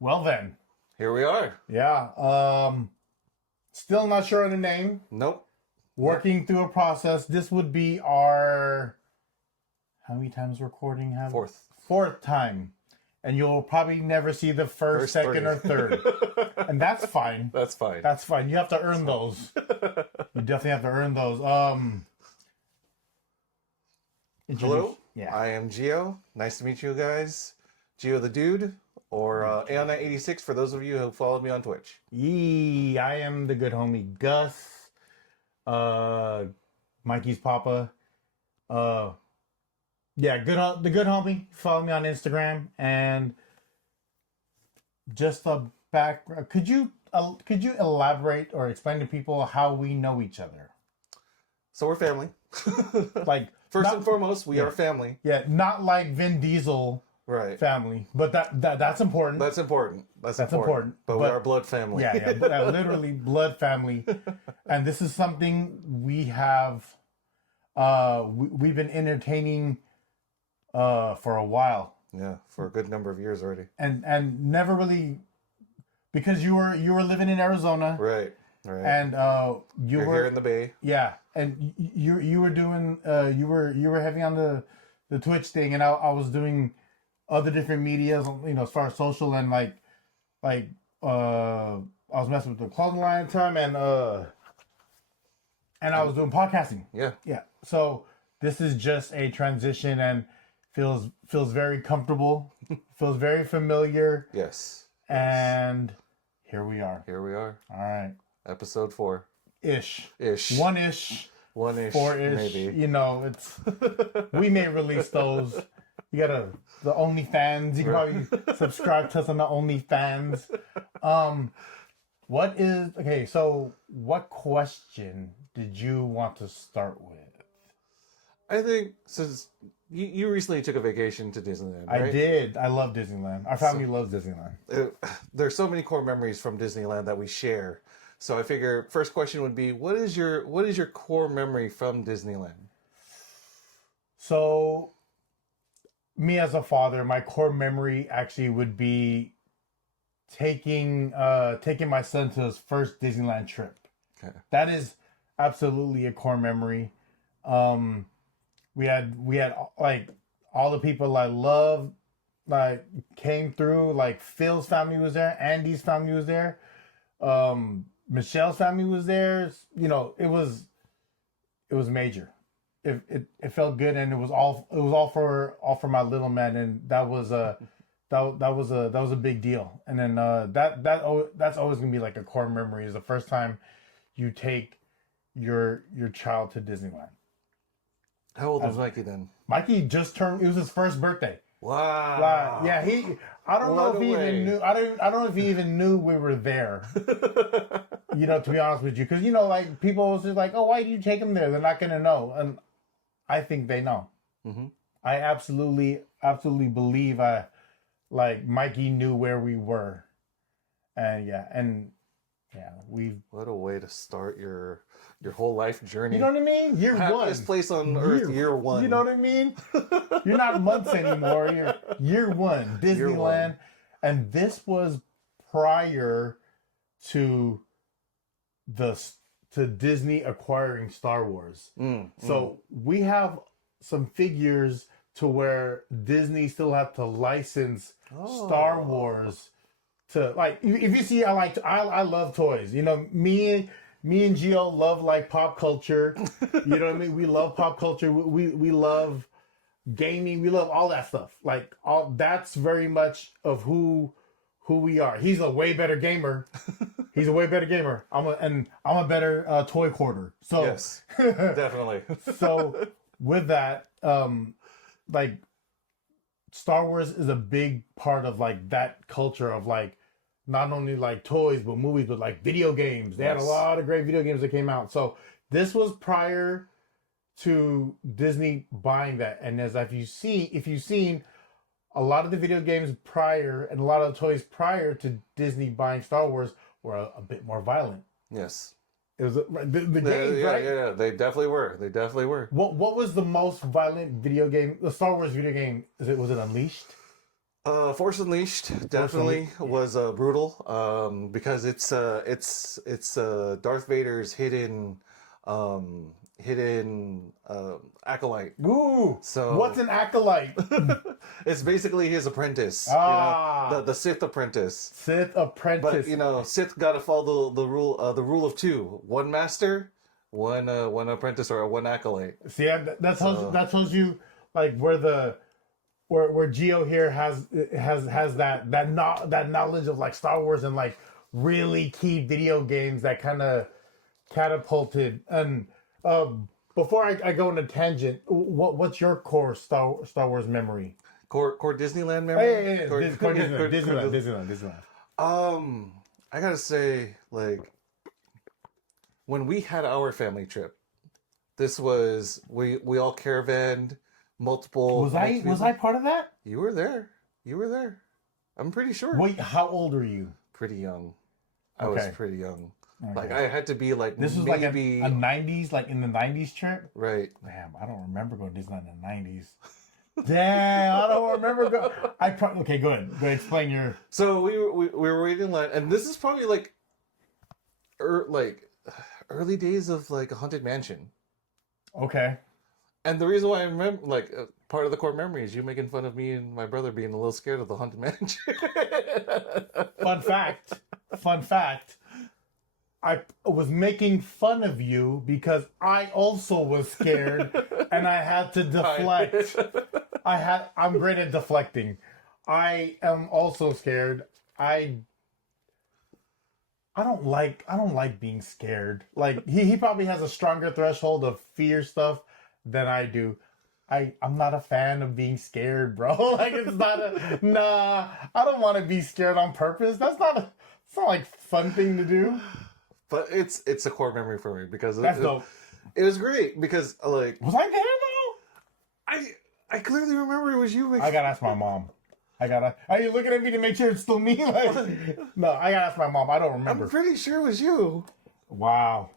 Well then. Here we are. Yeah. Still not sure of the name. Nope. Working through a process. This would be our... How many times recording have? Fourth time. And you'll probably never see the first second, or third. And that's fine. That's fine. That's fine. You have to earn those. You definitely have to earn those. Hello. Yeah. I am Gio. Nice to meet you guys. Gio the Dude, or Aeon86 for those of you who followed me on Twitch. Yee, I am the good homie Gus. Mikey's papa. Yeah, the good homie. Follow me on Instagram, and just a background. Could you elaborate or explain to people how we know each other? So we're family. Like First and foremost, we are family. Yeah, not like Vin Diesel. Right. Family, but that's important. That's important. That's important. But we are blood family. Yeah, literally blood family. And this is something we have. We've been entertaining for a while. Yeah, for a good number of years already. And never really, because you were living in Arizona, right? Right. And you were here in the Bay. Yeah, and you were doing you were heavy on the Twitch thing, and I was doing other different medias, as far as social, and like I was messing with the clothing line at the time, and I was doing podcasting. Yeah. So this is just a transition, and feels very comfortable, feels very familiar. Yes. And here we are. All right. Episode 4. Ish. One-ish. 4-ish. Maybe. It's we may release those. You got the OnlyFans. You can probably subscribe to us on the OnlyFans. So what question did you want to start with? I think since you recently took a vacation to Disneyland, right? I did. I love Disneyland. Our family loves Disneyland. There's so many core memories from Disneyland that we share. So I figure first question would be, what is your core memory from Disneyland? So, me as a father, my core memory actually would be taking my son to his first Disneyland trip. Okay. That is absolutely a core memory. We had like all the people I love like came through. Like Phil's family was there, Andy's family was there, Michelle's family was there. It was major. It felt good, and it was all for my little man, and that was a big deal. And then that's always gonna be like a core memory, is the first time you take your child to Disneyland. How old was Mikey then? Mikey just turned. It was his first birthday. Wow. Yeah, I don't know if he even knew. I don't know if he even knew we were there. To be honest with you, because like people was just like, "Oh, why did you take him there? They're not gonna know." And I think they know. Mm-hmm. I absolutely believe Mikey knew where we were, and we've. What a way to start your whole life journey. You know what I mean? Year one. Happiest place on earth, year one. You know what I mean? You're not months anymore. You're year one, Disneyland. Year one. And this was prior to Disney acquiring Star Wars. So we have some figures to where Disney still had to license Star Wars to, like, if you see, I love toys. Me and Gio love like pop culture. You know what I mean? We love pop culture. We love gaming. We love all that stuff. Like that's very much of who we are. He's a way better gamer. I'm a better toy hoarder. So yes, definitely. So with that, like Star Wars is a big part of like that culture of like, not only like toys, but movies, but like video games. They had a lot of great video games that came out. So this was prior to Disney buying that. And if you've seen a lot of the video games prior and a lot of the toys prior to Disney buying Star Wars were a bit more violent. Yes. It was the games, right? Yeah, they definitely were. What was the most violent video game? The Star Wars video game? Was it Unleashed? Force Unleashed definitely was brutal because it's Darth Vader's hidden acolyte. Ooh, So what's an acolyte? it's basically his apprentice. The Sith apprentice. Sith apprentice. But Sith got to follow the rule of two: one master, one apprentice, or one acolyte. See, that tells you like where Gio here has that knowledge of like Star Wars and like really key video games that kind of catapulted. And before I go on a tangent, what's your core Star Wars memory? Core Disneyland memory. Hey, Disneyland. I gotta say, like, when we had our family trip, this was we all caravanned multiple. Was I part of that? You were there. I'm pretty sure. Wait, how old are you? Pretty young. I was pretty young. Okay. Like I had to be like this was maybe like a 90s, like in the 90s trip. Right. Damn, I don't remember going to Disneyland in the 90s. Damn, I don't remember going. Okay, go ahead. Go ahead, explain your. So we were waiting in line, and this is probably like early days of like a Haunted Mansion. Okay. And the reason why I remember, like, part of the core memory is you making fun of me and my brother being a little scared of the Haunted Mansion. Fun fact. I was making fun of you because I also was scared and I had to deflect. I'm great at deflecting. I am also scared. I don't like being scared. Like he probably has a stronger threshold of fear stuff than I do. I'm not a fan of being scared, bro. Like it's not nah. I don't want to be scared on purpose. It's not like fun thing to do. But it's a core memory for me because dope. It was great because like was I there though? I clearly remember it was you. I gotta ask my mom. Are you looking at me to make sure it's still me? Like, no, I gotta ask my mom. I don't remember. I'm pretty sure it was you. Wow.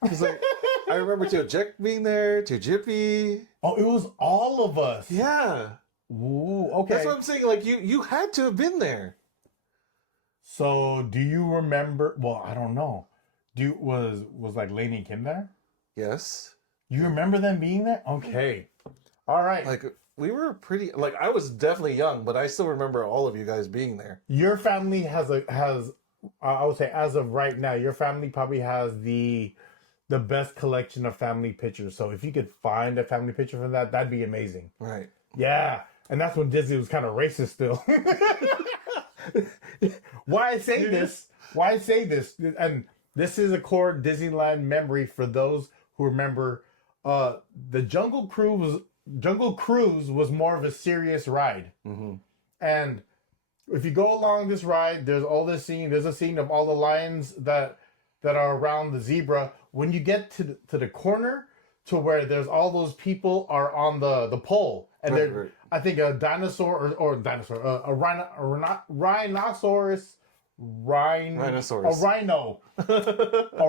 Because like I remember to Jack being there, to Jippy. Oh, it was all of us. Yeah. Ooh, okay. That's what I'm saying. Like you had to have been there. So do you remember? Well, I don't know. Was like Lainey and Kim there? Yes. You remember them being there? Okay. All right. Like we were pretty. Like I was definitely young, but I still remember all of you guys being there. Your family has I would say as of right now, your family probably has the best collection of family pictures. So if you could find a family picture from that, that'd be amazing. Right. Yeah. And that's when Disney was kind of racist still. Why I say this, and this is a core Disneyland memory for those who remember the Jungle Cruise was more of a serious ride. Mm-hmm. And if you go along this ride, there's a scene of all the lions that are around the zebra. When you get to the corner to where there's all those people are on the pole, and right. I think a dinosaur a rhinoceros. A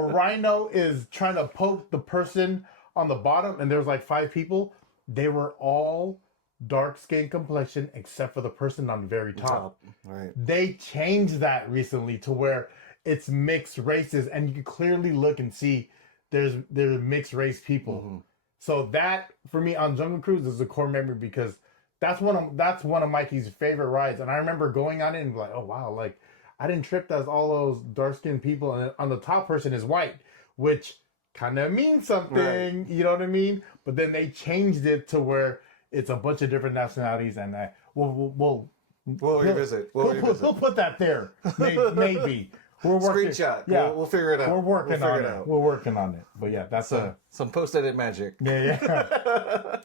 rhino is trying to poke the person on the bottom, and there's like 5 people. They were all dark skin complexion except for the person on the very top. Right. They changed that recently to where it's mixed races, and you can clearly look and see there's mixed race people. Mm-hmm. So that for me on Jungle Cruise is a core memory because that's one of Mikey's favorite rides, and I remember going on it and like, oh wow, like I didn't trip as all those dark skinned people, and on the top person is white, which kind of means something, right. You know what I mean? But then they changed it to where it's a bunch of different nationalities, and we'll revisit. We'll put that there, maybe. We're working. Screenshot. Yeah, we'll figure it out. We're working on it. We're working on it. But yeah, that's some post-edit magic. Yeah.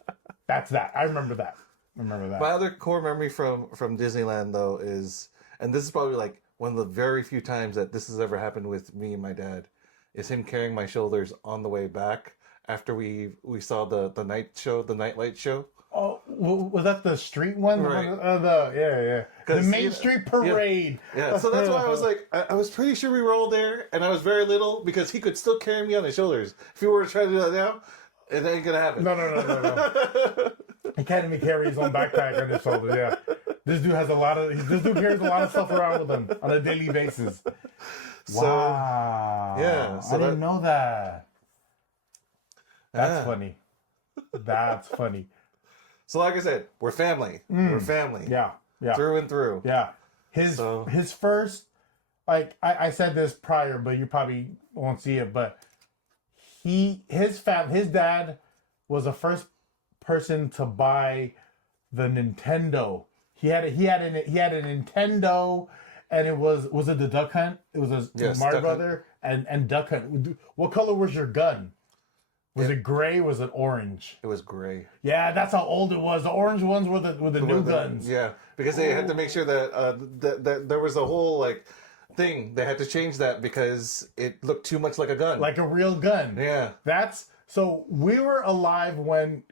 That's that. I remember that. My other core memory from Disneyland though is, and this is probably like one of the very few times that this has ever happened with me and my dad, is him carrying my shoulders on the way back after we saw the nightlight show. Oh, was that the street one? Right. Yeah. The Main Street Parade. Yeah. So that's why I was like, I was pretty sure we were all there, and I was very little because he could still carry me on his shoulders. If you were to try to do that now, it ain't gonna happen. No. He can't even carry his own backpack on his shoulders. Yeah. This dude carries a lot of stuff around with him on a daily basis. So, Wow. yeah, so I didn't know that. That's Yeah. funny. That's funny. So like I said, we're family. We're family. Yeah. Yeah. Through and through. Yeah. His first, like I said this prior, but you probably won't see it, but his dad was the first person to buy the Nintendo. He had a Nintendo, and it was it the Duck Hunt? It was a Mario Brother and Duck Hunt. What color was your gun? Was it gray? Was it orange? It was gray. Yeah, that's how old it was. The orange ones were the new guns. Yeah, because they had to make sure that that there was a whole like thing. They had to change that because it looked too much like a gun. Like a real gun. Yeah. So we were alive when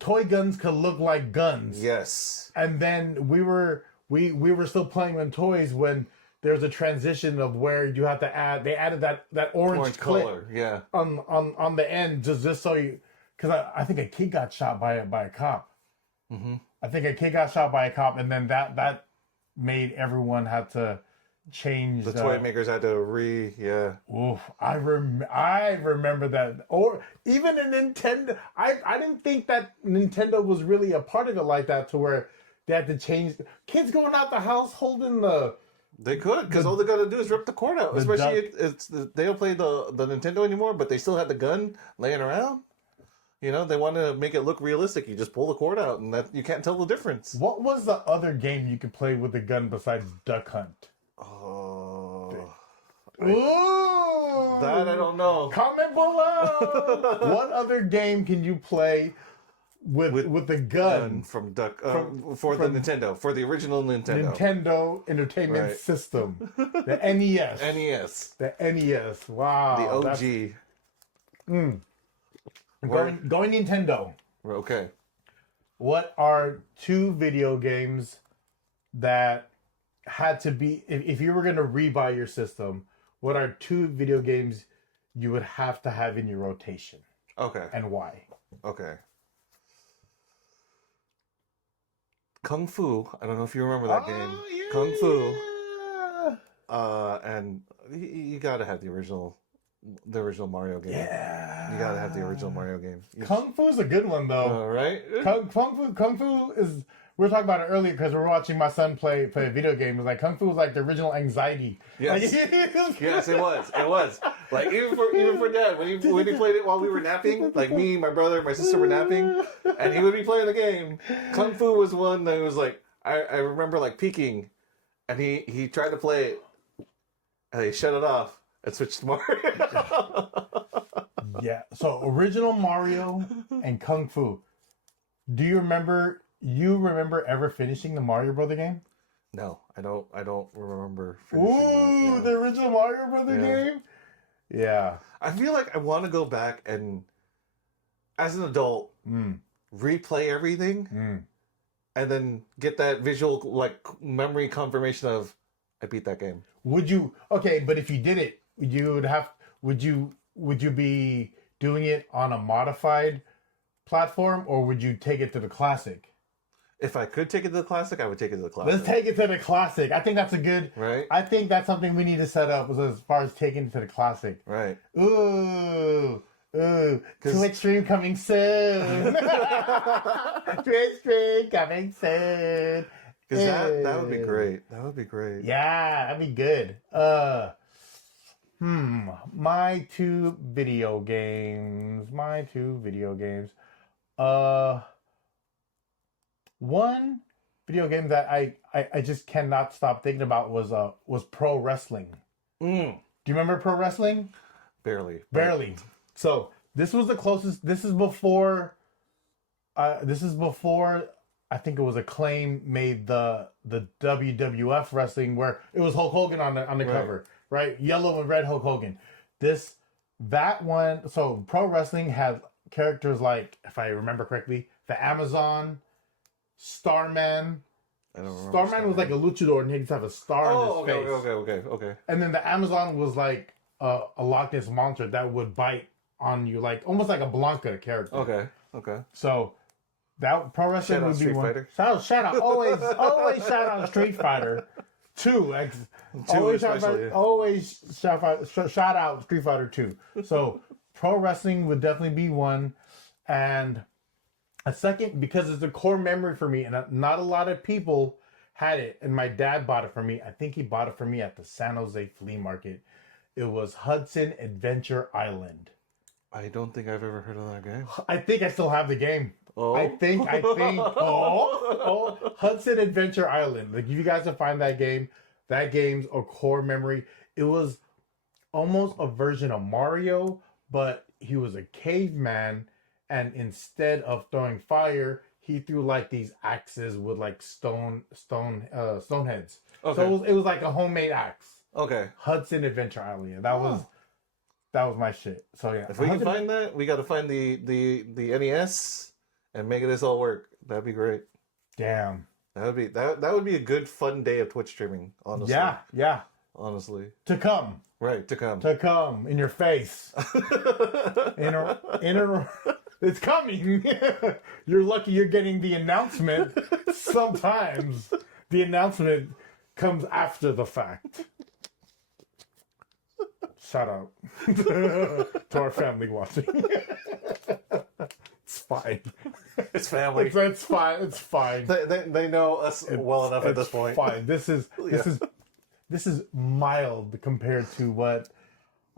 toy guns could look like guns. Yes. And then we were still playing with toys when there's a transition of where you have to add. They added that orange clip color. Yeah. On the end just so you, because I think a kid got shot by a cop. Mm-hmm. I think a kid got shot by a cop, and then that made everyone have to change. The toy makers had to yeah. Oof, I remember that. Or even a Nintendo. I didn't think that Nintendo was really a part of it like that, to where they had to change. Kids going out the house holding the. They could, because all they gotta do is rip the cord out. Especially they don't play the Nintendo anymore, but they still had the gun laying around. You know, they want to make it look realistic. You just pull the cord out, and that you can't tell the difference. What was the other game you could play with the gun besides Duck Hunt? Oh, Ooh, that I don't know. Comment below. What other game can you play with the gun from the Nintendo, for the original Nintendo Entertainment System, the NES. The NES. Wow. The OG. Going Nintendo. Okay. What are 2 video games that had to be, if you were going to rebuy your system, what are 2 video games you would have to have in your rotation? Okay. And why? Okay. Kung Fu. I don't know if you remember that game. Yeah, Kung Fu. Yeah. And you gotta have the original Mario game. Yeah. You gotta have the original Mario game. Kung Fu is a good one, though. Right? Kung Fu is. We were talking about it earlier because we were watching my son play a video game. It was like Kung Fu was like the original anxiety. Yes. Yes, it was. It was. Like even for Dad, when he played it while we were napping, like me, my brother, my sister were napping, and he would be playing the game. Kung Fu was one that was like I remember like peeking, and he tried to play it, and he shut it off and switched to Mario. Yeah. So original Mario and Kung Fu. Do you remember? You remember ever finishing the Mario Brother game? No, I don't remember finishing Ooh, the original Mario Brother game? Yeah. I feel like I want to go back and, as an adult, replay everything and then get that visual, like, memory confirmation of, I beat that game. Would you, okay, but if you did it, would you be doing it on a modified platform, or would you take it to the classic? If I could take it to the classic, I would take it to the classic. Let's take it to the classic. I think that's a good. Right. I think that's something we need to set up as far as taking it to the classic. Right. Ooh. Twitch stream coming soon. Twitch stream coming soon. Because that would be great. That would be great. Yeah, that'd be good. My two video games. One video game that I just cannot stop thinking about was pro wrestling. Do you remember pro wrestling? Barely. So this was the closest. This is before I think it was Acclaim made the WWF wrestling, where it was Hulk Hogan on the cover, right? Yellow and red Hulk Hogan. That one. So pro wrestling had characters like, if I remember correctly, the Amazon, Starman. I don't remember. Starman was like a luchador, and he used to have a star in his face. Okay. And then the Amazon was like a Loch Ness monster that would bite on you, like almost like a Blanca character. Okay. So That pro wrestling Shout out would be Street one. Fighter. Shout out, always shout out Street Fighter 2. Always shout out Street Fighter 2. So pro wrestling would definitely be one, and a second, because it's a core memory for me, and not a lot of people had it, and my dad bought it for me. I think he bought it for me at the San Jose flea market. It was Hudson Adventure Island. I don't think I've ever heard of that game. I think I still have the game. Oh. I think. Hudson Adventure Island. Like, if you guys can find that game's a core memory. It was almost a version of Mario, but he was a caveman, and instead of throwing fire, he threw like these axes with like stone heads. Okay. So it was like a homemade axe. Okay. Hudson Adventure Island. That was my shit. So yeah. If we can find that, we got to find the NES and make this all work. That'd be great. Damn. That would be a good fun day of Twitch streaming. Honestly. Yeah. Honestly. To come. Right. To come. To come in your face. It's coming. You're lucky you're getting the announcement. Sometimes the announcement comes after the fact. Shout out to our family watching. It's fine. It's family. It's fine. It's fine. They know us well enough at this point. Fine. This is mild compared to what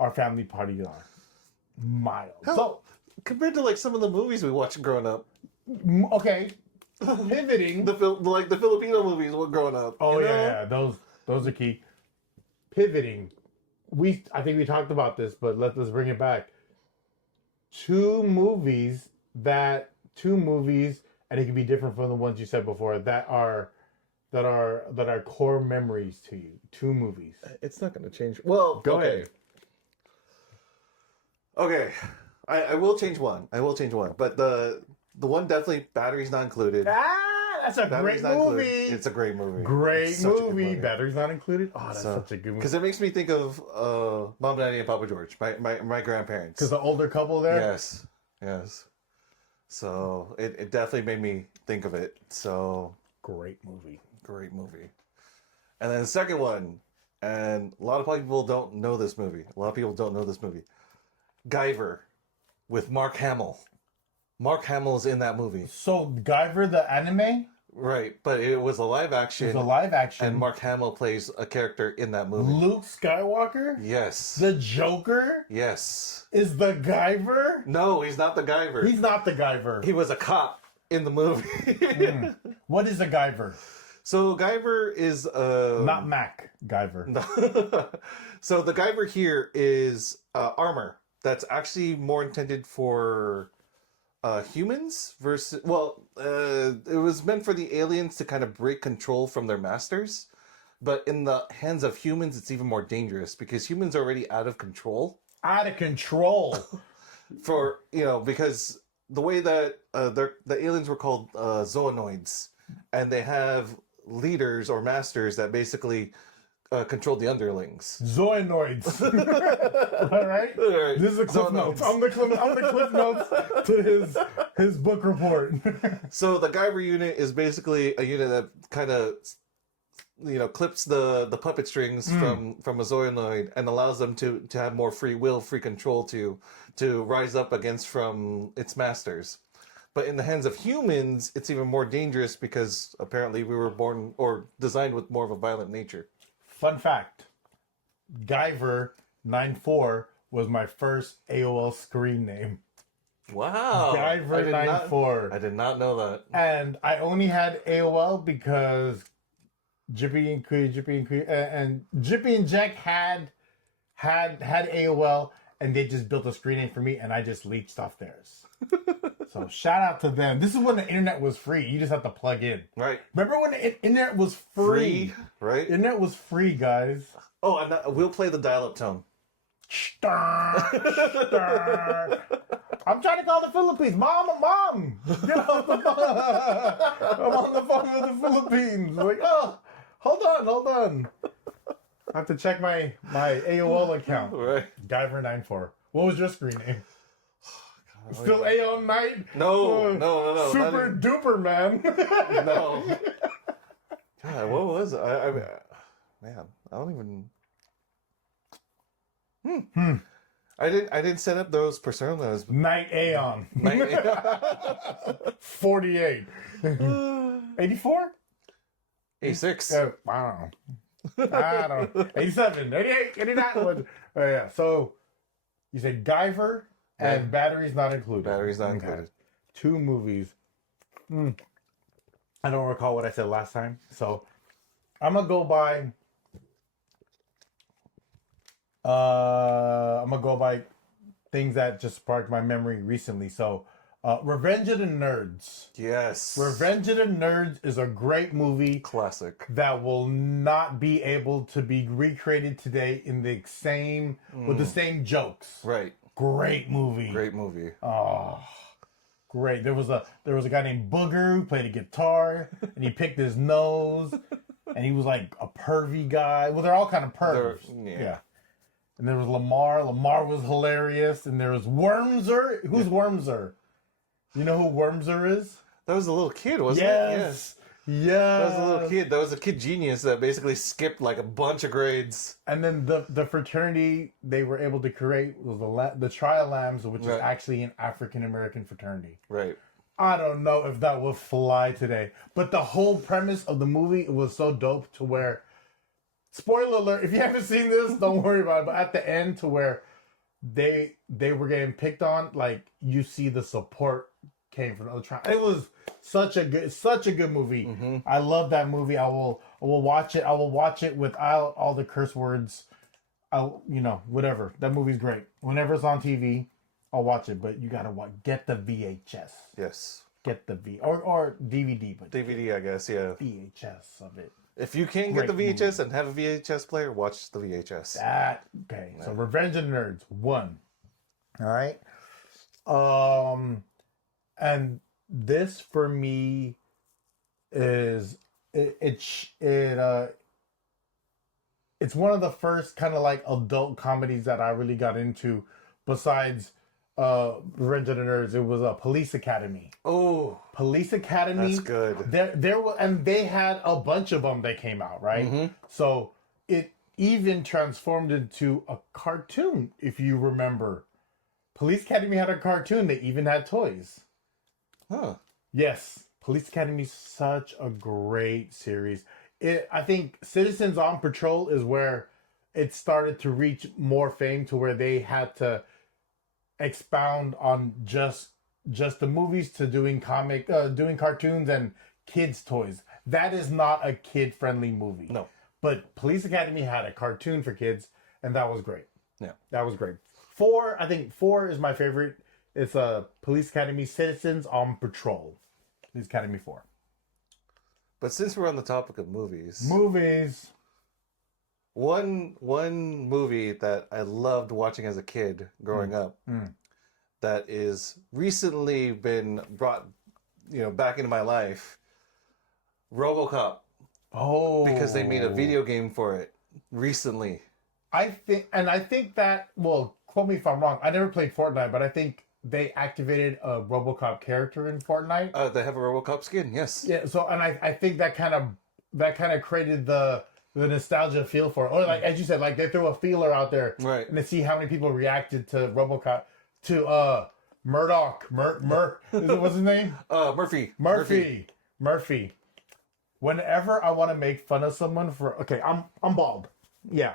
our family parties are. Mild. Hell, so compared to like some of the movies we watched growing up. Okay. Pivoting. the Filipino movies growing up. Oh yeah. Those are key. Pivoting. I think we talked about this, but let's bring it back. Two movies, and it can be different from the ones you said before, that are core memories to you. Two movies. It's not going to change. Well, go ahead. Okay, I will change one. But the one definitely, batteries not included. That's a great movie. It's a great movie. Great movie. Batteries not included. Oh, that's such a good movie. Because it makes me think of Mom, Daddy, and Papa George, my grandparents. Because the older couple there? Yes. So it definitely made me think of it. So great movie. And then the second one, and a lot of people don't know this movie. Guyver with Mark Hamill. Mark Hamill is in that movie. So Guyver, the anime? Right, but it was a live action. And Mark Hamill plays a character in that movie. Luke Skywalker? Yes. The Joker? Yes. Is the Guyver? No, he's not the Guyver. He's not the Guyver. He was a cop in the movie. What is a Guyver? So Guyver is not Mac Guyver. No. So the Guyver here is armor that's actually more intended for humans versus, it was meant for the aliens to kind of break control from their masters, but in the hands of humans it's even more dangerous because humans are already out of control for because the way that the aliens were called zoonoids, and they have leaders or masters that basically controlled the underlings. Zoonoids. All right. This is the cliff notes. I'm the cliff notes to his book report. So the Guyver unit is basically a unit that kind of clips the puppet strings from a zoonoid and allows them to have more free will, free control to rise up against from its masters. But in the hands of humans, it's even more dangerous because apparently we were born or designed with more of a violent nature. Fun fact, Guyver 94 was my first AOL screen name. Wow. Guyver 94. I did not know that. And I only had AOL because Jippy and Jippy and Jack had AOL, and they just built a screen name for me, and I just leached off theirs. So shout out to them. This is when the internet was free. You just have to plug in. Right. Remember when the internet was free? Right. Internet was free, guys. Oh, and we'll play the dial-up tone. I'm trying to call the Philippines. Mom. Get off the phone. I'm on the phone with the Philippines. Like, oh, hold on. I have to check my AOL account. Right. Guyver94. What was your screen name? Still Aeon Knight? No. Super duper, man. No. God, what was it? Man, I don't even. I didn't set up those personas. Night Aeon. 48. 84? 86. I don't know. 87, 88, 89. Oh, yeah. So you said Guyver and batteries not included. Batteries not included. 2 movies. I don't recall what I said last time. So I'm gonna go by things that just sparked my memory recently. So Revenge of the Nerds. Yes. Revenge of the Nerds is a great movie. Classic. That will not be able to be recreated today in the same with the same jokes. Right. Great movie. Great movie. Oh, great. There was a guy named Booger who played a guitar and he picked his nose and he was like a pervy guy. Well, they're all kind of pervs. Yeah. And there was Lamar. Lamar was hilarious. And there was Wormser. Who's Wormser? You know who Wormser is? That was a little kid, wasn't it? Yes. Yeah. That was a little kid. That was a kid genius that basically skipped like a bunch of grades. And then the fraternity they were able to create was the Tri-Lambs, which is actually an African American fraternity. Right. I don't know if that would fly today, but the whole premise of the movie was so dope to where, spoiler alert, if you haven't seen this, don't worry about it. But at the end, to where they were getting picked on, like you see the support came from the other tribe. It was such a good movie. Mm-hmm. I love that movie. I will watch it. I will watch it without all the curse words. Whatever. That movie's great. Whenever it's on TV, I'll watch it. But you gotta get the VHS. Yes. Get the or DVD, but DVD, I guess. Yeah. VHS of it. If you can't get the VHS and have a VHS player, watch the VHS. Okay. So Revenge of the Nerds 1. All right. And this for me is it's one of the first kind of like adult comedies that I really got into. Besides Revenge of the Nerds, it was a Police Academy. Oh, Police Academy. That's good. There were, and they had a bunch of them that came out, right? Mm-hmm. So it even transformed into a cartoon, if you remember. Police Academy had a cartoon. They even had toys. Huh. Yes. Police Academy is such a great series. I think Citizens on Patrol is where it started to reach more fame, to where they had to expound on just the movies to doing cartoons and kids' toys. That is not a kid-friendly movie. No. But Police Academy had a cartoon for kids, and that was great. Yeah. That was great. 4, I think 4 is my favorite. It's a Police Academy Citizens on Patrol. Police Academy 4. But since we're on the topic of movies, one movie that I loved watching as a kid growing up, that is recently been brought, back into my life, RoboCop. Oh, because they made a video game for it recently. I think that, well, quote me if I'm wrong. I never played Fortnite, but I think they activated a RoboCop character in Fortnite. They have a RoboCop skin, yes. Yeah. So, and I think that kind of created the nostalgia feel for it. Or like, as you said, like they threw a feeler out there, right, and to see how many people reacted to RoboCop, to Murdoch. What's his name? Murphy. Whenever I want to make fun of someone I'm bald. Yeah.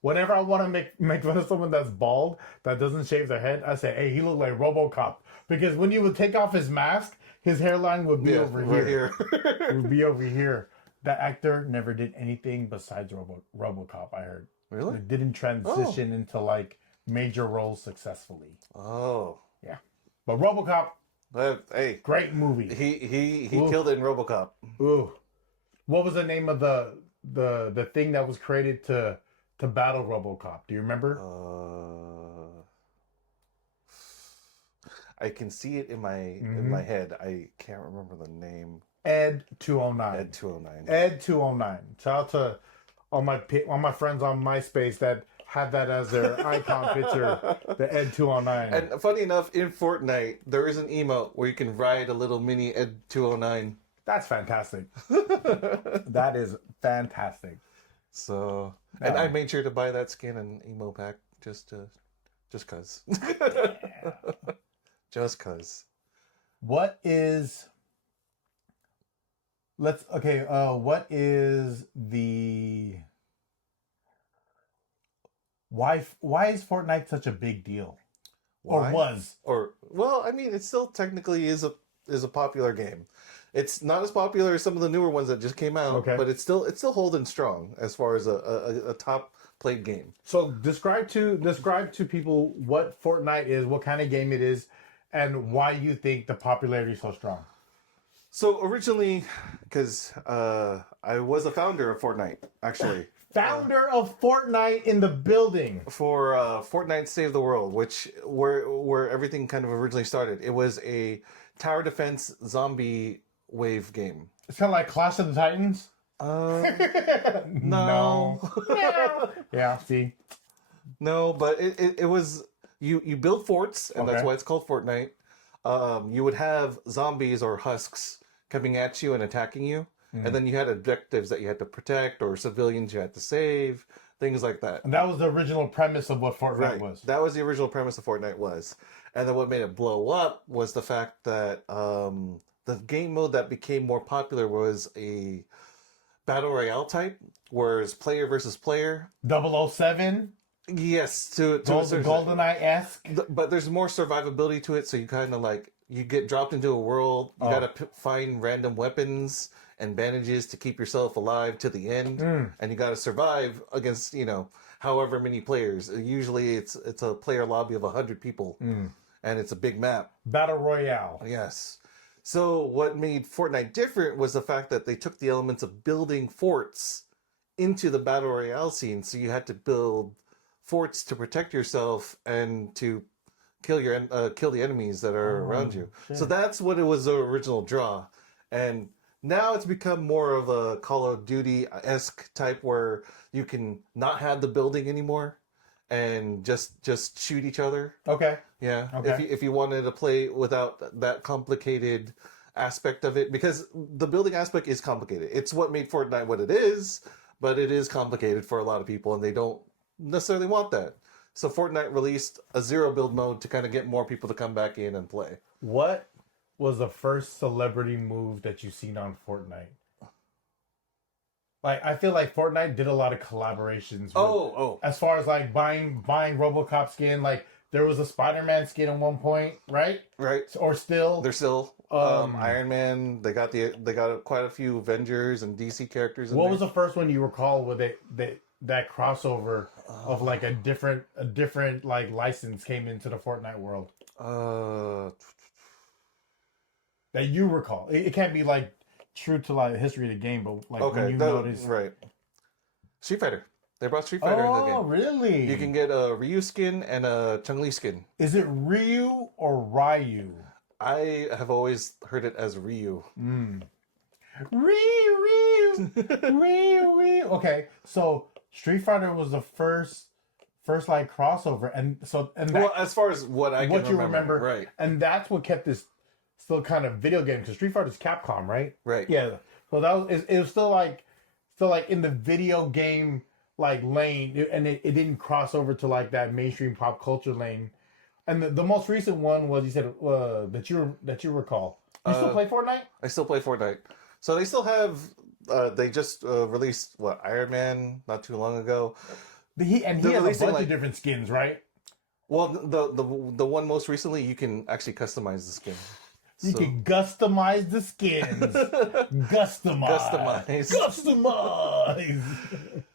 Whenever I want to make fun of someone that's bald, that doesn't shave their head, I say, hey, he looked like RoboCop. Because when you would take off his mask, his hairline would be over here. It would be over here. That actor never did anything besides RoboCop, I heard. Really? It didn't transition into like major roles successful. Oh. Yeah. But RoboCop, hey, great movie. He killed it in RoboCop. Ooh. What was the name of the thing that was created to battle RoboCop? Do you remember? I can see it in my head. I can't remember the name. Ed 209. Ed 209. Ed 209. Shout out to all my friends on MySpace that have that as their icon picture, the Ed 209. And funny enough, in Fortnite, there is an emote where you can ride a little mini Ed 209. That's fantastic. That is fantastic. So, and I made sure to buy that skin and emo pack just cause. Just cause. What is the why is Fortnite such a big deal? Why? Or was? Or well, I mean, it still technically is a popular game. It's not as popular as some of the newer ones that just came out, but it's still holding strong as far as a top played game. So describe to people what Fortnite is, what kind of game it is, and why you think the popularity is so strong. So originally, because I was a founder of Fortnite, actually. Founder of Fortnite in the building. For Fortnite Save the World, which where everything kind of originally started. It was a tower defense zombie wave game. It's kind of like Clash of the Titans. No. Yeah, see. No, but it was you build forts, and that's why it's called Fortnite. You would have zombies or husks coming at you and attacking you, and then you had objectives that you had to protect or civilians you had to save, things like that. And that was the original premise of what Fortnite was. That was the original premise of Fortnite was. And then what made it blow up was the fact that the game mode that became more popular was a battle royale type, whereas player versus player. 007? Yes, to GoldenEye-esque. But there's more survivability to it, so you kind of like, you get dropped into a world, you gotta find random weapons and bandages to keep yourself alive to the end, and you gotta survive against, however many players. Usually it's a player lobby of 100 people, and it's a big map. Battle Royale. Yes. So what made Fortnite different was the fact that they took the elements of building forts into the Battle Royale scene, so you had to build forts to protect yourself and to kill the enemies that are around you. Shit. So that's what it was, the original draw. And now it's become more of a Call of Duty-esque type where you can not have the building anymore and just shoot each other. Okay. Yeah. Okay. If you wanted to play without that complicated aspect of it, because the building aspect is complicated. It's what made Fortnite what it is, but it is complicated for a lot of people, and they don't necessarily want that. So Fortnite released a zero build mode to kind of get more people to come back in and play. What was the first celebrity move that you seen on Fortnite? Like, I feel like Fortnite did a lot of collaborations. As far as like buying RoboCop skin, like there was a Spider-Man skin at one point, right? Right. Or still? They're still Iron Man. They got quite a few Avengers and DC characters. What was the first one you recall with that crossover of like a different like license came into the Fortnite world? That you recall. It can't be like true to like the history of the game, but like when you notice. Right. Street Fighter. They brought Street Fighter in the game. Oh, really? You can get a Ryu skin and a Chun-Li skin. Is it Ryu or Ryu? I have always heard it as Ryu. Ryu. Okay, so Street Fighter was the first like crossover, well, as far as what you remember, right? And that's what kept this still kind of video game, because Street Fighter is Capcom, right? Right. Yeah. So it was still like in the video game like lane, and it didn't cross over to like that mainstream pop culture lane. And the most recent one was, you said that you recall. You still play Fortnite? I still play Fortnite. So they still have. They just released Iron Man not too long ago. He has a bunch of different skins, right? Well, the one most recently, you can actually customize the skin. You can customize the skins. Customize.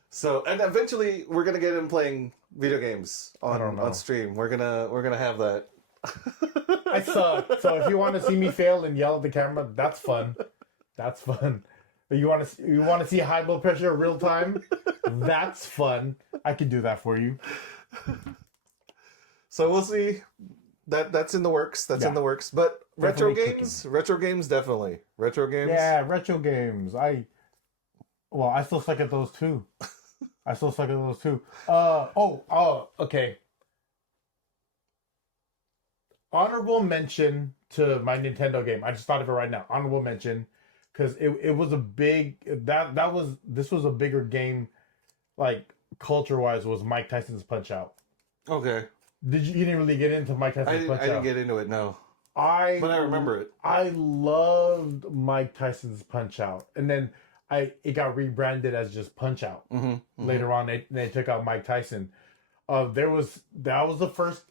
So, and eventually we're gonna get him playing video games on stream. We're gonna have that. I suck. So if you want to see me fail and yell at the camera, that's fun. That's fun. You want to see high blood pressure real time? That's fun. I can do that for you. So we'll see. That's in the works. In the works. But retro games definitely. Retro games. Yeah, retro games. I still suck at those too. I still suck at those too. Okay. Honorable mention to my Nintendo game. I just thought of it right now. Honorable mention, because it was a big this was a bigger game, like culture wise. Was Mike Tyson's Punch Out? Okay. You didn't really get into Mike Tyson's Punch Out? I didn't get into it. No. But I remember it. I loved Mike Tyson's Punch Out, and then it got rebranded as just Punch Out. Later on, they took out Mike Tyson. That was the first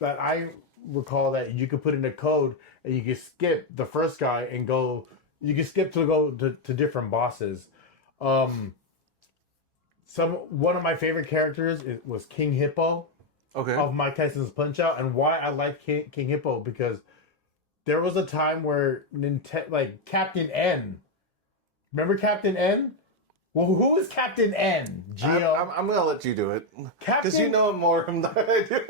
that I recall that you could put in a code and you could skip the first guy and go. You could skip to different bosses. One of my favorite characters was King Hippo. Okay. Of Mike Tyson's Punch Out, and why I like King Hippo because there was a time where Captain N. Remember Captain N? Well, who is Captain N? Geo. I'm gonna let you do it because you know more than I do.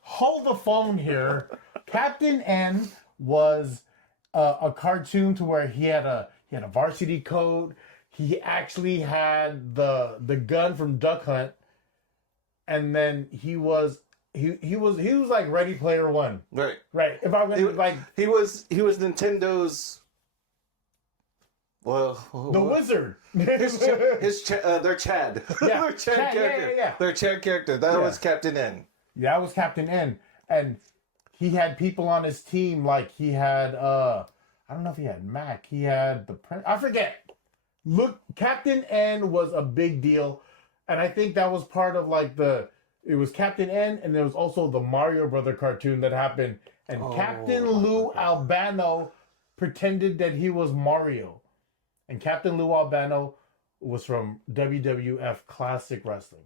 Hold the phone here. Captain N was a cartoon to where he had a varsity coat. He actually had the gun from Duck Hunt, and then he was like Ready Player One. Right. If I'm gonna he was Nintendo's. Well, the wizard. They're Chad. Yeah, They're Chad character. Yeah. They're Chad character. That was Captain N. Yeah, that was Captain N. And he had people on his team. Like he had, I don't know if he had Mac. He had the Prince. I forget. Look, Captain N was a big deal, and I think that was part of it was Captain N, and there was also the Mario Brother cartoon that happened, and Captain Lou Albano pretended that he was Mario. And Captain Lou Albano was from WWF Classic Wrestling.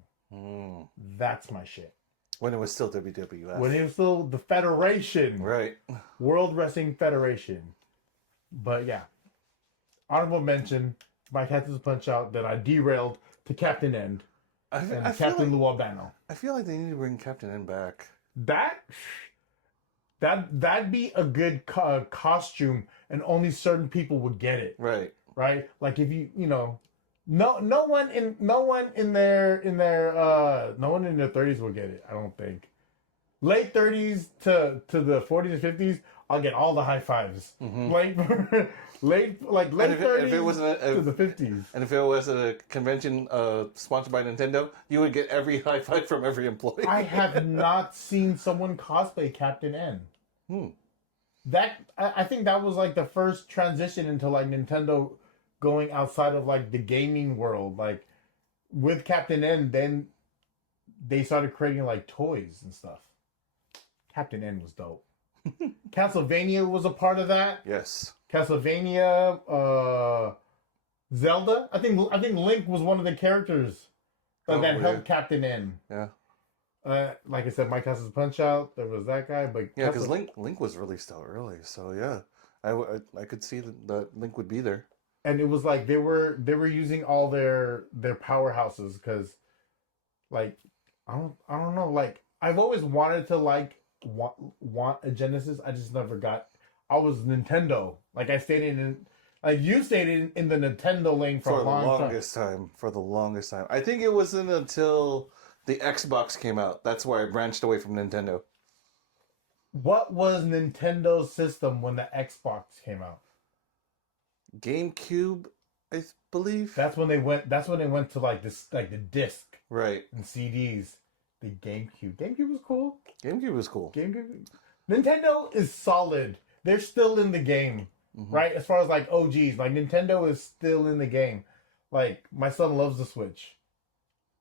That's my shit. When it was still WWF. When it was still the Federation. Right. World Wrestling Federation. But yeah. Honorable mention, Mike Tyson's Punch Out, that I derailed to Captain N. And Captain Lou Albano. I feel like they need to bring Captain N back. That'd be a good costume, and only certain people would get it. Right. Right? Like if no one in their 30s will get it, I don't think. Late 30s to the 40s and 50s, I'll get all the high fives. Late 30s if it wasn't to the 50s. And if it was a convention sponsored by Nintendo, you would get every high five from every employee. I have not seen someone cosplay Captain N. I think that was like the first transition into like Nintendo going outside of like the gaming world. Like with Captain N, then they started creating like toys and stuff. Captain N was dope. Castlevania was a part of that. Yes. Castlevania, Zelda. I think Link was one of the characters that helped Captain N. Yeah. Like I said, Mike Tyson's Punch Out. There was that guy, but yeah, because Link was released out early, so yeah, I could see that Link would be there. And it was like they were using all their powerhouses because, like, I don't know, like I've always wanted to want a Genesis. I just never got. I was Nintendo. Like I stayed you stayed in the Nintendo lane for a long time. For the longest time. I think it wasn't until the Xbox came out. That's why I branched away from Nintendo. What was Nintendo's system when the Xbox came out? GameCube, I believe. That's when they went to like this, like the disc, right, and CDs. The GameCube. GameCube was cool. GameCube was cool. Nintendo is solid. They're still in the game, right? As far as like OGs, like Nintendo is still in the game. Like my son loves the Switch.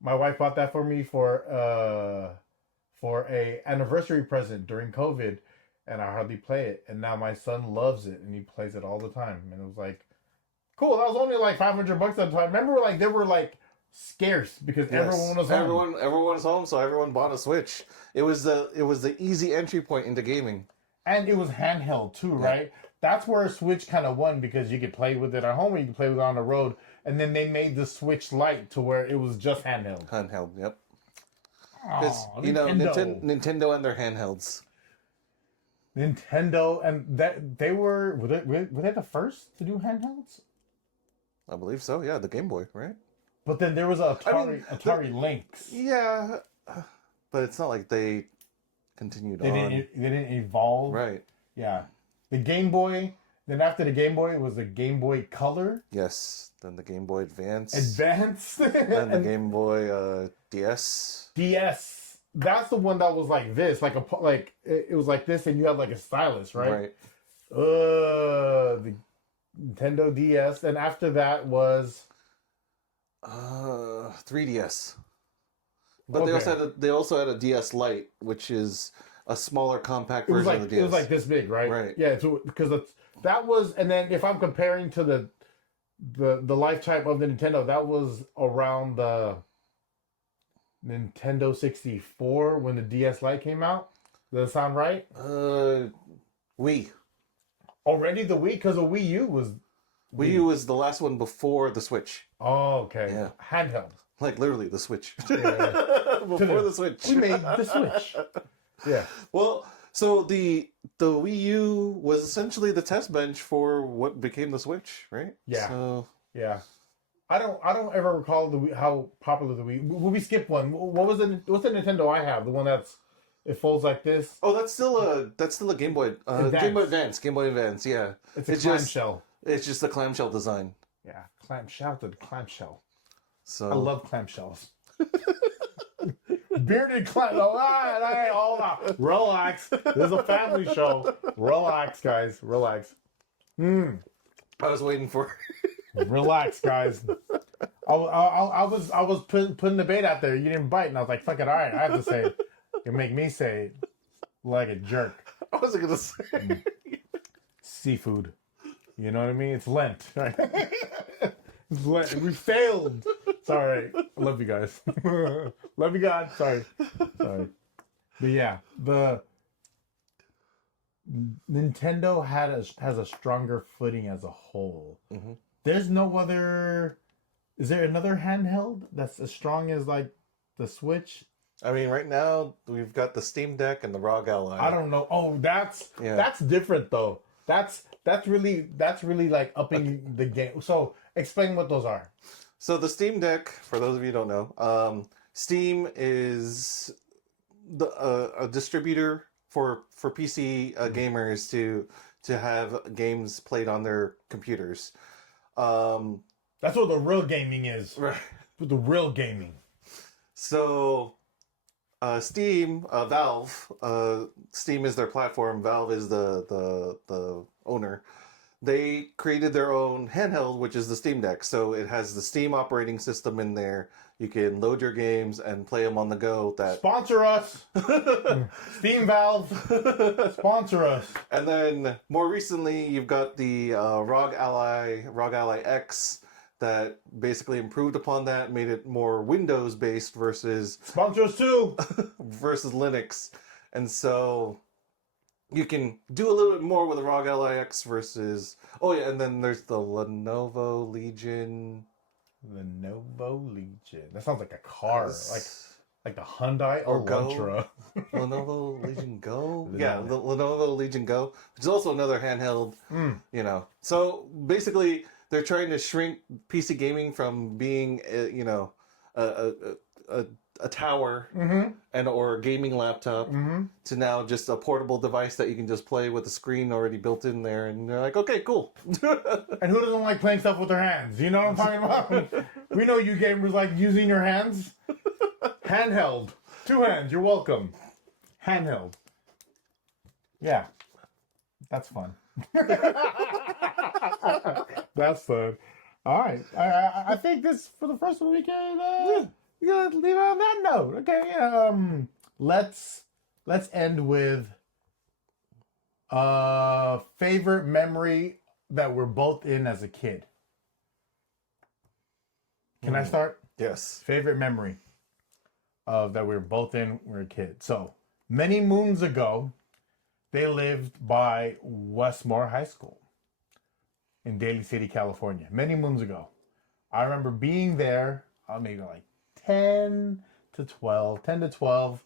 My wife bought that for me for a anniversary present during COVID, and I hardly play it. And now my son loves it, and he plays it all the time. And it was like, cool. That was only like $500 at the time. Remember, like they were like scarce because everyone was home. Everyone was home, so everyone bought a Switch. It was the easy entry point into gaming, and it was handheld too, right? That's where Switch kind of won because you could play with it at home, or you could play with it on the road. And then they made the Switch Lite to where it was just handheld. Handheld, yep. Because Nintendo and their handhelds. Nintendo and that they were they the first to do handhelds? I believe so. Yeah, the Game Boy, right? But then there was a Atari Lynx. Yeah, but it's not like they continued on. They didn't evolve. Right. Yeah. The Game Boy. Then after the Game Boy, it was the Game Boy Color. Yes. Then the Game Boy Advance. Then the Game Boy DS. DS. That's the one that was like this, it was like this, and you had like a stylus, right? Right. The Nintendo DS. And after that was 3DS. But okay. they also had a DS Lite, which is a smaller, compact version of the DS. It was like this big, right? Right. Yeah. Because that was, and then if I'm comparing to the lifetime of the Nintendo, that was around the Nintendo 64 when the DS Lite came out. Does that sound right? Wii. Already the Wii, because the Wii U was. Wii U was the last one before the Switch. Oh, okay. Yeah. Handheld. Like literally the Switch. Yeah. Before the Switch. We made the Switch. Yeah. Well, so the Wii U was essentially the test bench for what became the Switch, right? Yeah. So yeah. I don't ever recall how popular the Wii. We skip one. What's the Nintendo I have? The one it folds like this. Oh, that's still a Game Boy. Game Boy Advance. Game Boy Advance. Yeah. It's a clamshell. It's just a clamshell design. Yeah, clamshell to the clamshell. So I love clamshells. Bearded clam. All right, hold on. Relax. This is a family show. Relax, guys. Relax. I was waiting for. Relax, guys. I was putting the bait out there. You didn't bite, and I was like, "Fuck it, all right." I have to say it. You make me say it like a jerk. I wasn't gonna say seafood. You know what I mean? It's Lent, right? It's Lent. We failed. Sorry. I love you guys. Love you, God. Sorry. But yeah, the Nintendo has a stronger footing as a whole. Mm-hmm. There's no other. Is there another handheld that's as strong as like the Switch? I mean, right now we've got the Steam Deck and the ROG Ally. I don't know. Oh, that's different though. That's really like upping the game. So explain what those are. So the Steam Deck, for those of you who don't know, Steam is a distributor for PC gamers to have games played on their computers. That's what the real gaming is. Right. The real gaming. So Steam, Valve, Steam is their platform. Valve is the owner. They created their own handheld, which is the Steam Deck. So it has the Steam operating system in there. You can load your games and play them on the go. Sponsor us, Steam Valve. Sponsor us. And then more recently, you've got the ROG Ally X. That basically improved upon that, made it more Windows based versus sponsors too versus Linux, and so you can do a little bit more with the ROG Ally X versus and then there's the Lenovo Legion. That sounds like a car, like the Hyundai or Elantra. Lenovo Legion Go. Yeah, the Lenovo Legion Go, which is also another handheld. You know, so basically. They're trying to shrink PC gaming from being, a tower and or a gaming laptop to now just a portable device that you can just play with a screen already built in there. And they're like, okay, cool. And who doesn't like playing stuff with their hands? You know what I'm talking about? We know you gamers like using your hands. Handheld. 2 hands. You're welcome. Handheld. Yeah. That's fun. That's fun. All right. I think this for the first one we can leave it on that note. Okay. Yeah. Let's end with favorite memory that we're both in as a kid. Can I start? Yes. Favorite memory of that we were both in when we were a kid. So many moons ago, they lived by Westmore High School in Daly City, California. Many moons ago. I remember being there, maybe like 10 to 12.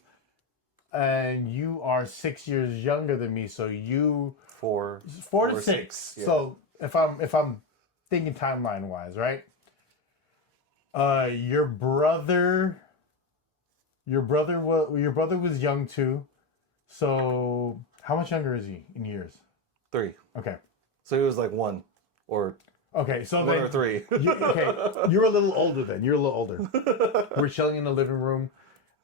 And you are 6 years younger than me, so you... Four to six. Yeah. So if I'm thinking timeline-wise, right? Your brother. Your brother was young too. So how much younger is he in years? 3. Okay. So he was like 1 or okay. So 1 then, or 3. You're a little older then. You're a little older. We're chilling in the living room,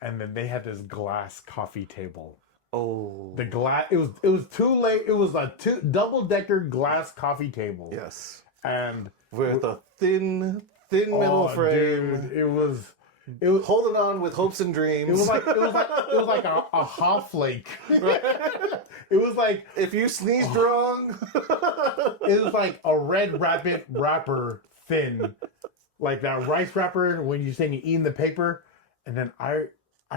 and then they had this glass coffee table. Oh. The glass. It was too late. It was a double-decker glass coffee table. Yes. And with a thin metal frame. Dude, it was holding on with hopes and dreams. It was like a hot flake. It was like if you sneezed wrong. It was like a red rabbit wrapper thin, like that rice wrapper when you're saying you're eating the paper. And then I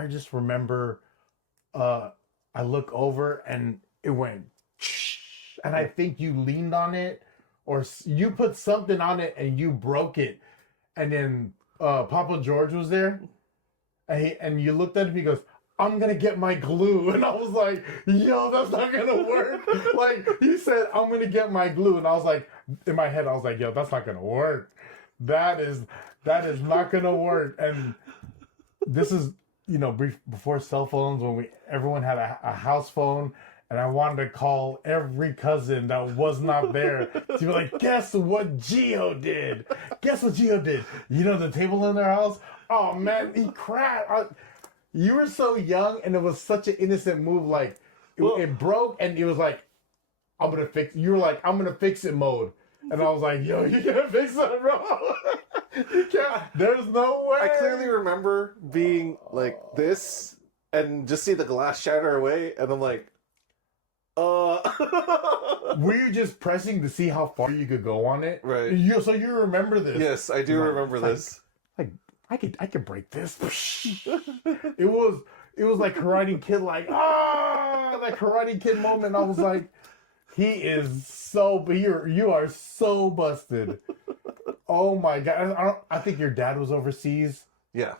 just remember, I look over and it went, and I think you leaned on it, or you put something on it and you broke it, and then. Papa George was there, and you looked at him. He goes, "I'm gonna get my glue," and I was like, "Yo, that's not gonna work." Like he said, "I'm gonna get my glue," and I was like, in my head, I was like, "Yo, that's not gonna work. That is not gonna work." And this is before cell phones, when everyone had a house phone. And I wanted to call every cousin that was not there to be like, guess what Gio did? Guess what Gio did? You know the table in their house? Oh man, he crashed. You were so young, and it was such an innocent move. Like it broke, and it was like, I'm gonna fix. You were like, I'm gonna fix it mode, and I was like, yo, you gonna fix it, bro? You can't. There's no way. I clearly remember being like this, and just see the glass shatter away, and I'm like. Were you just pressing to see how far you could go on it? Right. So you remember this? Yes, I do remember this. Like I could break this. It was like Karate Kid, like that Karate Kid moment. I was like, he is so. You are so busted. Oh my god! I think your dad was overseas. Yeah.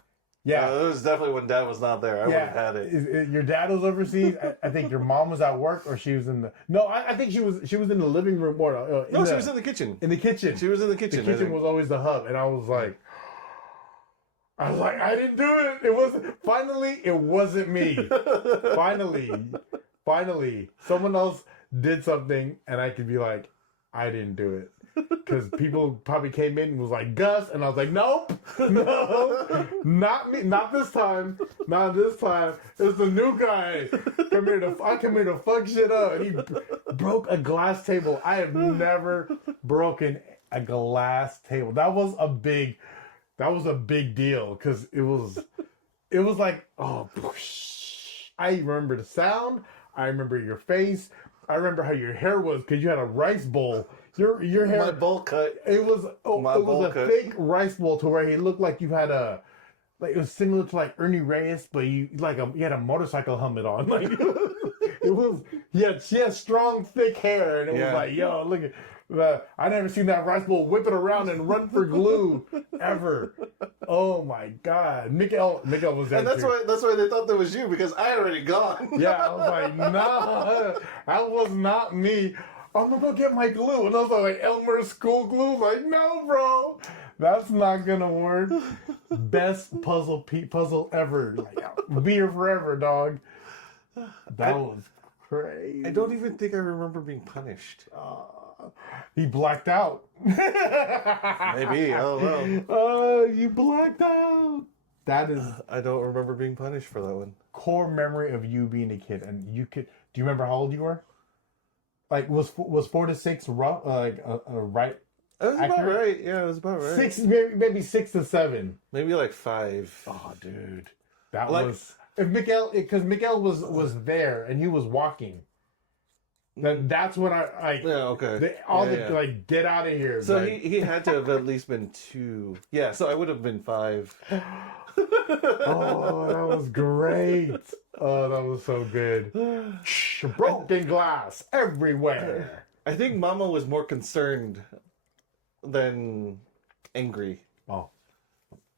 Yeah, it was definitely when Dad was not there. I would have had it. Your dad was overseas. I think your mom was at work, or she was in the. No, I think she was in the living room or. No, she was in the kitchen. In the kitchen. She was in the kitchen. The kitchen was always the hub, and I was like, I didn't do it. It wasn't. Finally, it wasn't me. Finally, someone else did something, and I could be like, I didn't do it. Because people probably came in and was like, Gus, and I was like, nope, no, not me, not this time, not this time. It's the new guy. I come here to fuck shit up. And he broke a glass table. I have never broken a glass table. That was a big deal because it was like, oh, I remember the sound. I remember your face. I remember how your hair was because you had a rice bowl. Your hair, my bowl cut. It was a thick rice bowl to where he looked like you had it was similar to like Ernie Reyes, but you had a motorcycle helmet on. Like she had strong thick hair, and it was like, yo, look at I never seen that rice bowl whip it around and run for glue ever. Oh my god, Miguel was there. And that's why they thought that was you because I already gone. Yeah, I was like, nah, that was not me. I'm gonna go get my glue. And I was like, Elmer's school glue? Like, no, bro. That's not gonna work. Best puzzle ever. Like, be here forever, dog. That was crazy. I don't even think I remember being punished. He blacked out. Maybe. I don't know. You blacked out. That is. I don't remember being punished for that one. Core memory of you being a kid. And do you remember how old you were? Like, was 4 to 6 rough? Like a right? It was about right. Yeah, it was about right. 6, maybe 6 to 7. Maybe like 5. Oh, dude, that was because Miguel was there and he was walking. That's when I yeah, okay. Like, get out of here. So he had to have at least been 2. Yeah, so I would have been 5. Oh, that was great. Oh, that was so good. Broken glass everywhere. I think Mama was more concerned than angry. Oh.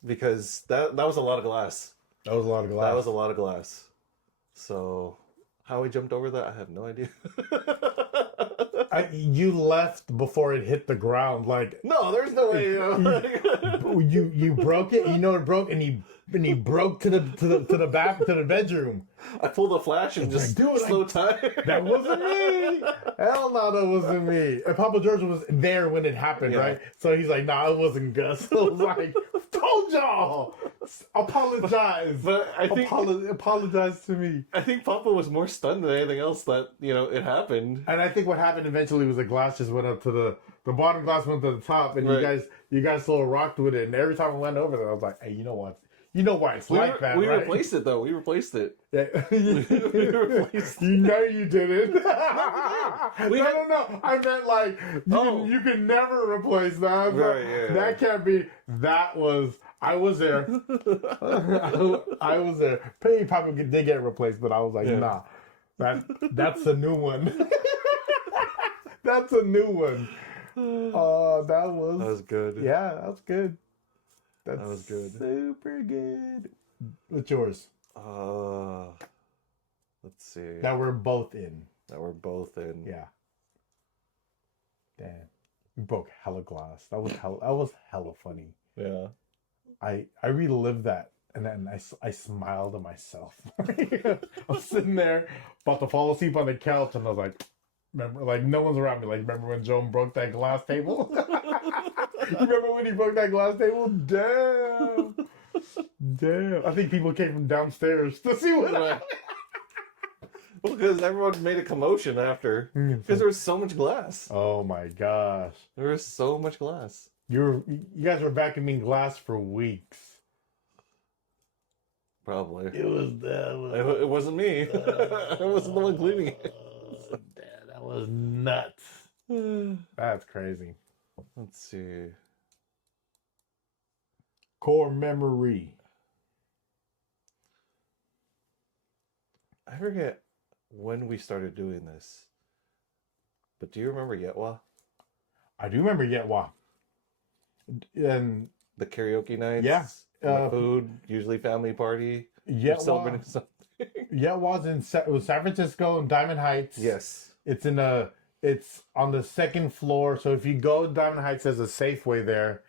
Because that was a lot of glass. That was a lot of glass. That was a lot of glass. So how we jumped over that, I have no idea. You left before it hit the ground. Like, No, there's no way. you broke it. You know it broke, and he broke to the bedroom. I pulled a flash and just like, dude, slow time. That wasn't me. Hell no, that wasn't me. And Papa George was there when it happened, right? So he's like, nah, it wasn't Gus. I was like, told y'all. Apologize. But I think apologize to me. I think Papa was more stunned than anything else that, it happened. And I think what happened eventually was the glass just went up to the bottom glass went to the top, and you guys sort of rocked with it. And every time I went over there, I was like, hey, you know what? You know why it's like that, we right? replaced it, though. We replaced it. Yeah. You know you didn't. No. I meant like, you can never replace that. That can't be. I was there. I was there. Pay probably did get replaced, but I was like, nah. That's a new one. That's a new one. That was good. Yeah, that was good. That was good. Super good. What's yours? Let's see. That we're both in. Yeah. Damn. We broke hella glass. That was hella funny. Yeah. I relived that, and then I smiled to myself. I was sitting there about to fall asleep on the couch, and I was like, remember, like, no one's around me. Like, remember when Joan broke that glass table? You remember when he broke that glass table? Damn. I think people came from downstairs to see what happened. Well, because everyone made a commotion after. Because there was so much glass. Oh my gosh. There was so much glass. You guys were vacuuming glass for weeks. Probably. It wasn't me. I wasn't the one cleaning it. That was nuts. That's crazy. Let's see. Core memory. I forget when we started doing this, but do you remember Yetwa? I do remember Yetwa. And the karaoke nights. Yeah. The food, usually family party. Celebrating something. Yetwa's it was San Francisco and Diamond Heights. Yes. It's on the second floor. So if you go to Diamond Heights, there's a Safeway there,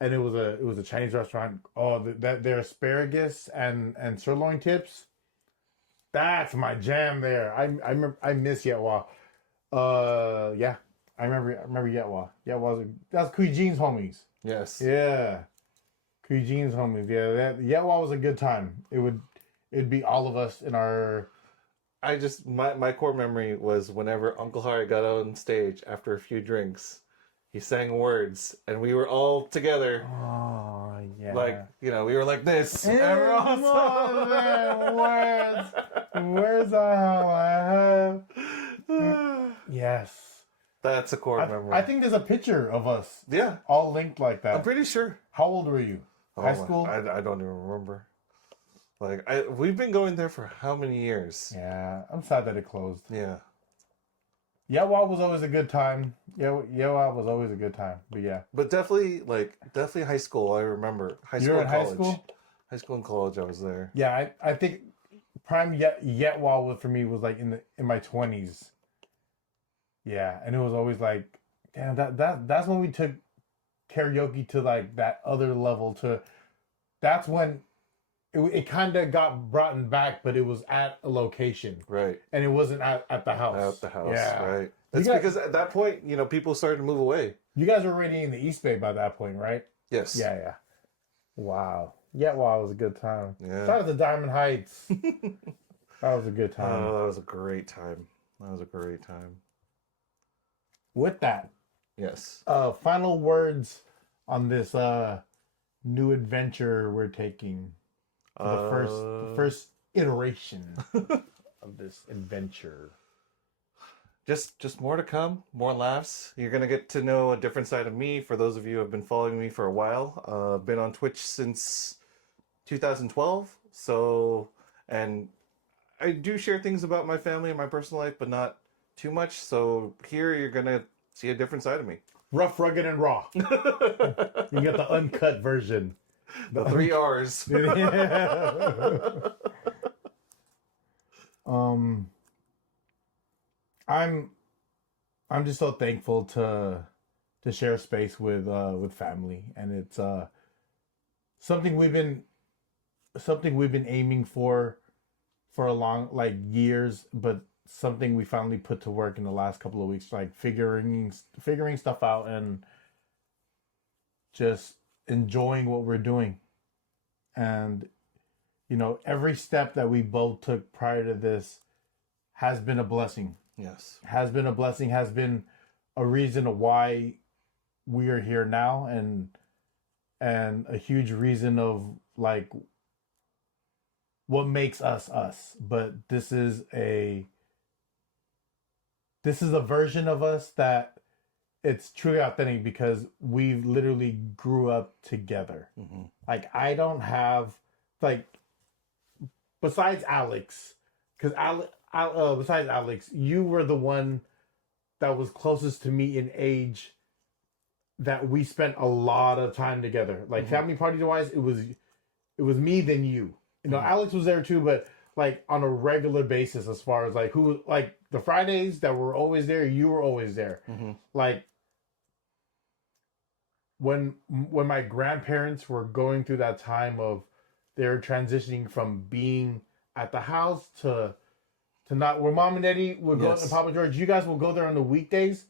and it was a Chinese restaurant. Oh, their asparagus and sirloin tips. That's my jam there. I miss Yetwa. Yeah, I remember Yetwa. That's Kui Jean's homies. Yes. Yeah, Kui Jean's homies. Yeah, Yetwa was a good time. It'd be all of us in our. My core memory was whenever Uncle Harry got on stage after a few drinks, he sang words, and we were all together. Oh, yeah. Like, we were like this. Everyone's words I have. Yes. That's a core memory. I think there's a picture of us. Yeah. All linked like that. I'm pretty sure. How old were you? High school? I don't even remember. Like, we've been going there for how many years? Yeah, I'm sad that it closed. Yeah. Yetwa was always a good time. Yetwa was always a good time. But yeah. But definitely high school, I remember. High school and college. High school? High school and college, I was there. Yeah, I think prime Yetwa for me was like in my 20s. Yeah, and it was always like, damn, that's when we took karaoke to like that other level. That's when it kind of got brought back, but it was at a location, right? And it wasn't at the house. At the house, yeah. Right? That's because at that point, people started to move away. You guys were already in the East Bay by that point, right? Yes. Yeah. Wow. Yetwa was a good time. Yeah. Shout out to Diamond Heights. That was a good time. Oh, that was a great time. With that, yes. Final words on this new adventure we're taking. The first iteration of this adventure. Just more to come, more laughs. You're gonna get to know a different side of me. For those of you who have been following me for a while, I've been on Twitch since 2012. And I do share things about my family and my personal life, but not too much. So here you're gonna see a different side of me. Rough, rugged, and raw. You get the uncut version. The 3 R's. I'm just so thankful to share space with family, and it's something we've been aiming for a long, like, years, but something we finally put to work in the last couple of weeks, like figuring stuff out and just enjoying what we're doing. And every step that we both took prior to this has been a blessing. Yes. Has been a blessing, has been a reason why we are here now, and a huge reason of, like, what makes us us. But this is a version of us that it's truly authentic, because we literally grew up together. Mm-hmm. Like, I don't have, like, besides Alex, because besides Alex, you were the one that was closest to me in age, that we spent a lot of time together. Like, family party wise, it was me, then you. Alex was there too, but, like, on a regular basis, as far as, like, who, like, the Fridays that were always there, you were always there. Mm-hmm. Like, when my grandparents were going through that time of, they're transitioning from being at the house to not, where Mom and Eddie would go to Papa George, you guys will go there on the weekdays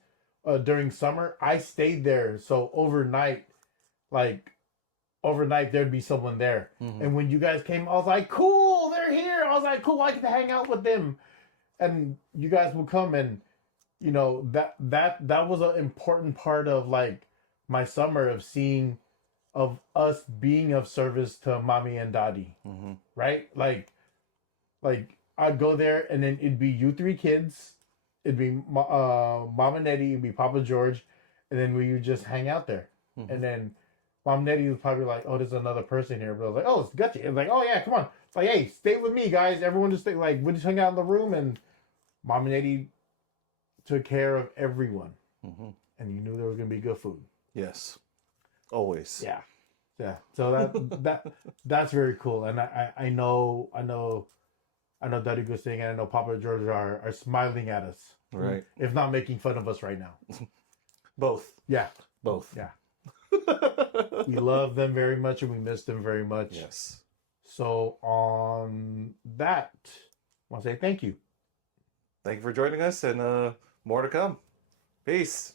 during summer. I stayed there, so overnight there'd be someone there. Mm-hmm. And when you guys came, I was like, cool, they're here. I was like, cool, I get to hang out with them. And you guys would come, and that was an important part of, like, my summer, of us being of service to mommy and daddy. Mm-hmm. Right? Like I'd go there, and then it'd be you three kids, it'd be Mom and Eddie, it'd be Papa George, and then we would just hang out there. Mm-hmm. And then Mom and Eddie was probably like, oh, there's another person here. But I was like, oh, it's gotcha. It's like, oh yeah, come on. It's like, hey, stay with me, guys. Everyone just stay, like, we just hung out in the room, and Mom and Eddie took care of everyone. Mm-hmm. And you knew there was gonna be good food. Yes. Always. Yeah. So that's very cool. And I know Daddy Gusting and I know Papa George are smiling at us. Right. If not making fun of us right now. Both. Yeah. Both. Yeah. We love them very much, and we miss them very much. Yes. So on that, I want to say thank you. Thank you for joining us, and more to come. Peace.